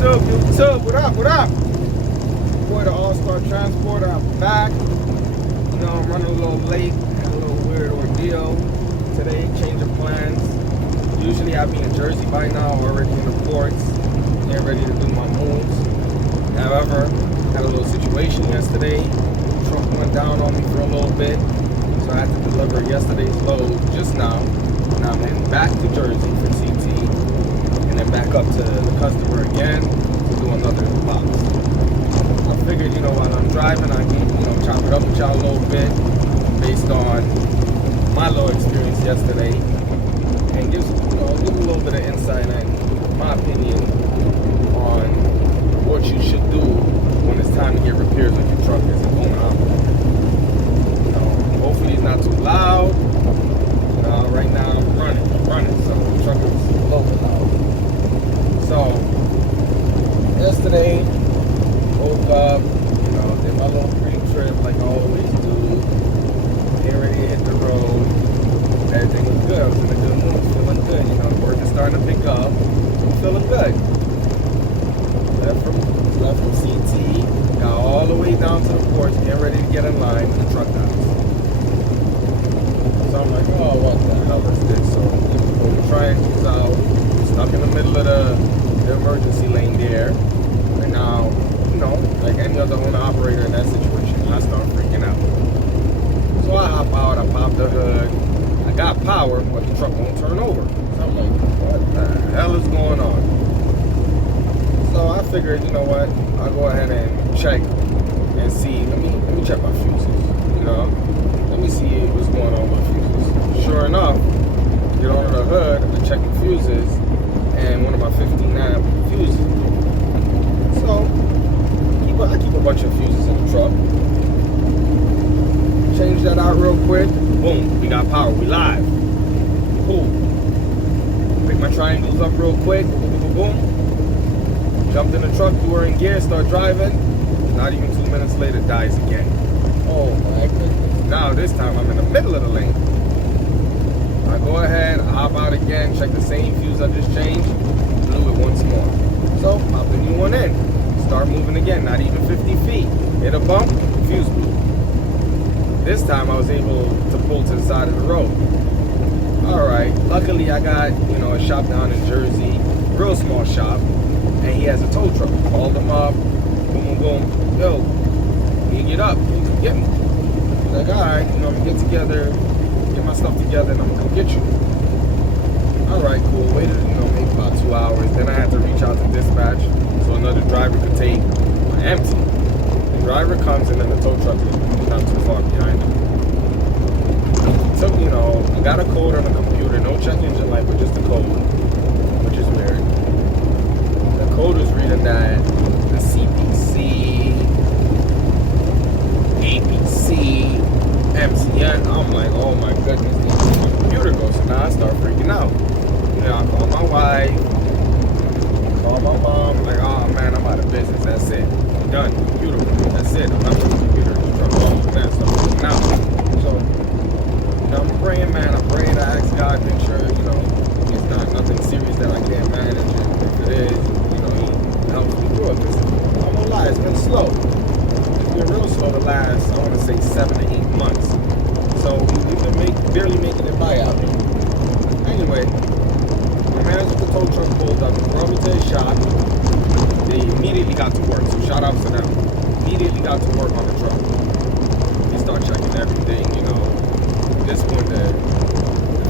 YouTube, what up, what up? Boy, the All-Star Transporter, I'm back. You know, I'm running a little late, had a little weird ordeal today, change of plans. Usually I'd be in Jersey by now, already in the ports, getting ready to do my moves. However, had a little situation yesterday. Truck went down on me for a little bit, so I had to deliver yesterday's load just now. Now I'm heading back to Jersey for CT, and then back up to the customer again to do another box. I figured, you know, while I'm driving, I can, you know, chop it up with y'all a little bit based on my little experience yesterday, and give a little bit of insight and my opinion on what you should do when it's time to get repairs on your truck as it's going out. You know, hopefully it's not too loud. Right now I'm running, so the truck is a little bit loud. So, yesterday, woke up, you know, did my little pre-trip like I always do. Getting ready to hit the road. Everything was good. I was in a good mood, feeling good. You know, work is starting to pick up. I'm feeling good. Left from CT, got all the way down to the porch, getting ready to get in line with the truck house. So I'm like, oh, what the hell is this? So the triangle's out, stuck in the middle of the emergency lane there. And now, you know, like any other owner-operator in that situation, I start freaking out. So I hop out, I pop the hood. I got power, but the truck won't turn over. So I'm like, what the hell is going on? So I figured, you know what, I'll go ahead and check and see. Let me check my fuses, you know. Let me see what's going on with my fuses. Sure enough, get under the hood and check the fuses, and one of my 15 amp fuses. So I keep a bunch of fuses in the truck. Change that out real quick. Boom, we got power. We live. Cool. Pick my triangles up real quick. Boom, boom, boom. Jumped in the truck, threw her in gear, start driving. Not even 2 minutes later, dies again. Oh my goodness. Now this time I'm in the middle of the lane. I go ahead, I hop out again, check the same fuse I just changed, blew it once more. So pop the new one in. Start moving again, not even 50 feet. Hit a bump, fuse blew. This time I was able to pull to the side of the road. Alright, luckily I got, you know, a shop down in Jersey, real small shop, and he has a tow truck. Called him up, boom, boom, boom. Yo, you get up, you can get me. He's like, alright, you know, I'm gonna get together, get my stuff together, and I'm gonna come get you. Alright, cool. Waited, you know, maybe about 2 hours. Then I had to reach out to dispatch so another driver could take my empty. The driver comes, and then the tow truck is not too far behind him. So, you know, I got a code on the computer, no check engine light, but just the code, which is weird. The code is reading that the CPC, APC, MCN. I'm like, oh my goodness, my computer goes. So now I start freaking out. You know, I call my wife, call my mom, like, oh man, I'm out of business. That's it. I'm done. Computer. That's it. I'm not doing the computer. Oh man, so I'm freaking out. So, you know, I'm praying, man. I'm praying. I ask God, make sure, you know, it's not nothing serious that I can't manage. And if it is, you know, He helps me through it. Because I'm gonna lie, it's been slow. It's been real slow the last, I want to say, 7 to 8 months. So we've been barely making it by out here. Anyway, my manager with the tow truck pulled up, brought me to his shop. They immediately got to work. So shout out to them. Immediately got to work on the truck. They start checking everything, you know. At this point, the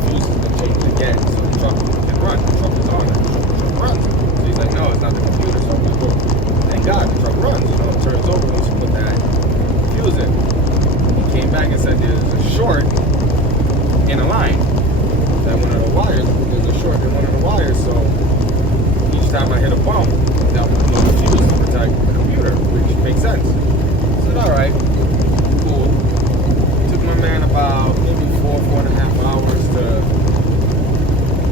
fuse has been changed again, so the truck can run. The truck is on. The truck runs. So he's like, no, it's not the computer. So I'm like, well, thank God, the truck runs. You know, it turns over once you put that fuse in. He came back and said there's a short in a line. That one of the wires, there's a short in one of the wires. So each time I hit a bump, that would blow the fuse to protect the computer, which makes sense. I said, all right, cool. Took my man about maybe 4.5 hours to,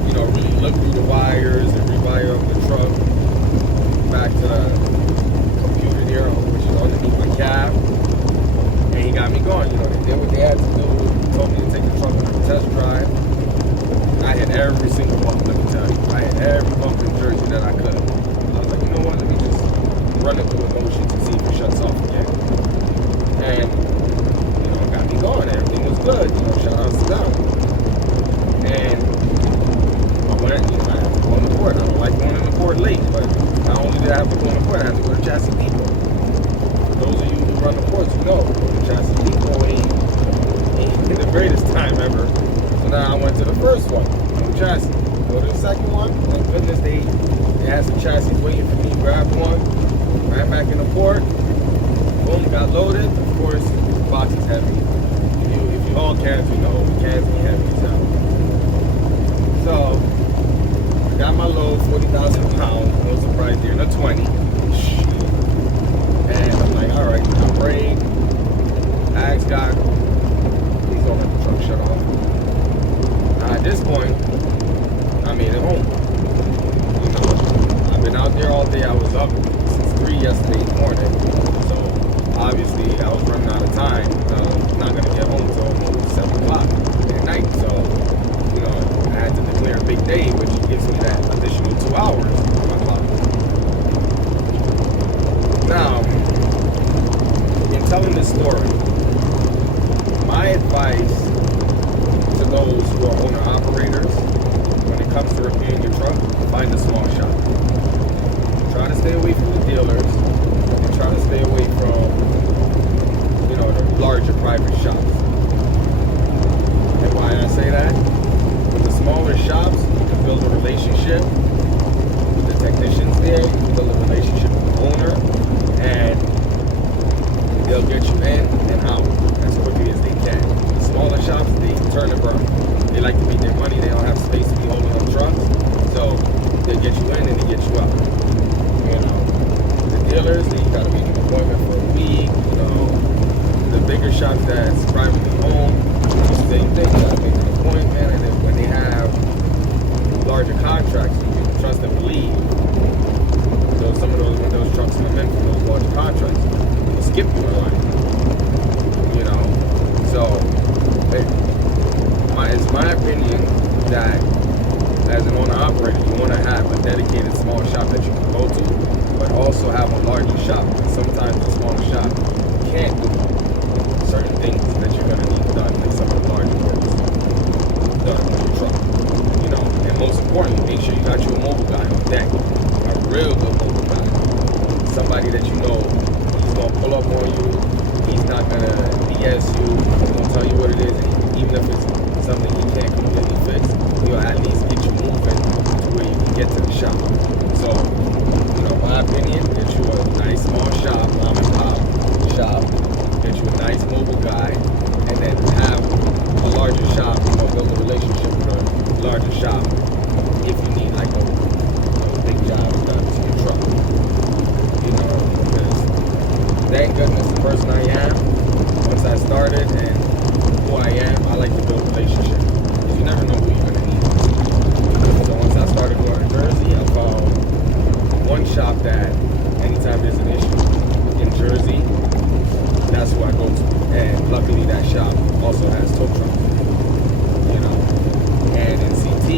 you know, really look through the wires and rewire up the truck back to the computer there, which is underneath my cab. And he got me going. You know, they did what they had to do. Told me to take the truck on a test drive. I hit every single bump, let me tell you. I hit every bump in Jersey that I could. I was like, you know what, let me running through the motions to see if it shuts off again. And, got me going. Everything was good. Shout outs to them. And I went, I have to go on the port. I don't like going in the port late, but not only did I have to go on the port, I had to go to Chassis Depot. For those of you who run the ports, going to Chassis Depot ain't the greatest time ever. So now I went to the first one, Chassis. Go to the second one. Thank goodness they had some chassis waiting for me. Grabbed one, ran back in the port. Boom, got loaded. Of course, the box is heavy. If you all cans, cans be heavy. So I got my load, 40,000 pounds. No surprise there, not 20. And I'm like, all right, I brake. I asked God, please don't let the truck shut off. Now at this point, I made it home. I've been out there all day. I was up since 3 yesterday morning. So obviously I was running out of time. Not going to get home until almost 7 o'clock at night. So, I had to declare a big day, which gives me that additional 2 hours on my clock. Now, in telling this story, my advice to those who are owner-operators, when it comes to repairing your truck, find a small shop. Try to stay away from the dealers, and try to stay away from, the larger private shops. And why I say that? With the smaller shops, you can build a relationship with the technicians there, you can build a relationship with the owner, and they'll get you in and out as quickly as they can. The smaller shops, they turn and burn. They like to make their money. They don't have space to be holding on trucks. So they get you in and they get you out. The dealers, they got to make an appointment for a week. The bigger shops that's privately owned, same thing. You got to make an appointment. And then when they have larger contracts, you can trust and believe. So some of those, when those trucks come in from those larger contracts, they skip you in line. So it's my opinion that as an owner-operator, you want to have a dedicated small shop that you can go to, but also have a larger shop. Sometimes the smaller shop can't do certain things that you're going to need done, like some of the larger works done on your truck. And most importantly, make sure you got you a mobile guy on deck, a real good mobile guy, somebody that he's going to pull up on you, he's not going to BS you, he's going to tell you what it is, and even if it's something he can't completely fix, he'll at least get you moving to where you can get to the shop. So, my opinion, get you a nice small shop, mom and pop shop, get you a nice mobile guy, and then have a larger shop, build a relationship with a larger shop if you need like a big job done to your truck. Because thank goodness the person I am, once I started and who I am, I like to build relationships. Because you never know who you're going to need. So once I started going to Jersey, I found one shop that anytime there's an issue in Jersey, that's who I go to. And luckily that shop also has tow trucks. And in CT,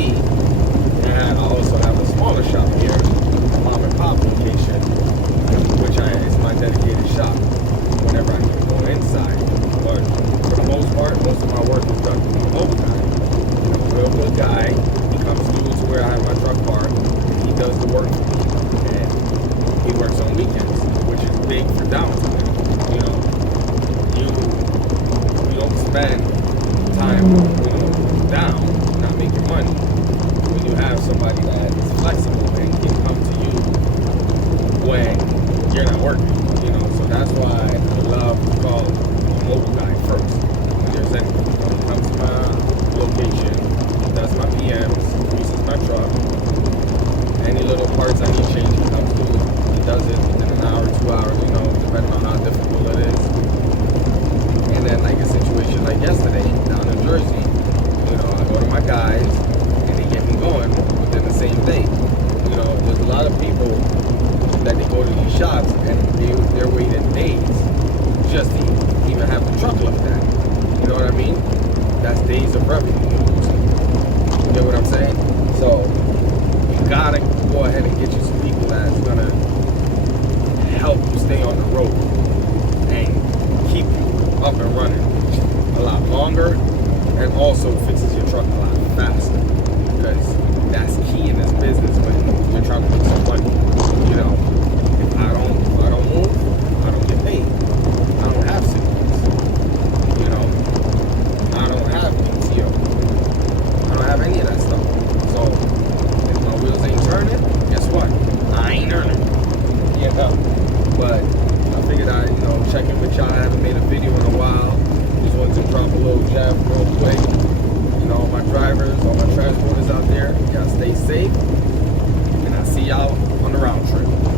and I also have a smaller shop here, a mom and pop location, which is my dedicated shop whenever I need to go inside. But for the most part, most of my work is done with a mobile guy. A real good guy. He comes through to where I have my truck parked, and he does the work for me. And he works on weekends, which is big for downtime. You don't spend time, down, not making money. When you have somebody that is flexible and can come to you when you're not working, so that's why I love to call a mobile guy first. When there's anything, he comes to my location, does my PMs, uses my truck, any little parts I need changed, he comes through, he does it within an hour, 2 hours, depending on how difficult it is. And then like a situation like yesterday, down in Jersey, I go to my guys, and they get me going within the same day. There's a lot of people that they go to these shops, and they're waiting days just to even have the truck looked at. You know what I mean? That's days of revenue. You get what I'm saying? So you gotta go ahead and get you some people that's gonna help with y'all. I haven't made a video in a while. Just wanted to drop a little jab real quick. You know, all my drivers, all my transporters out there, y'all stay safe. And I'll see y'all on the round trip.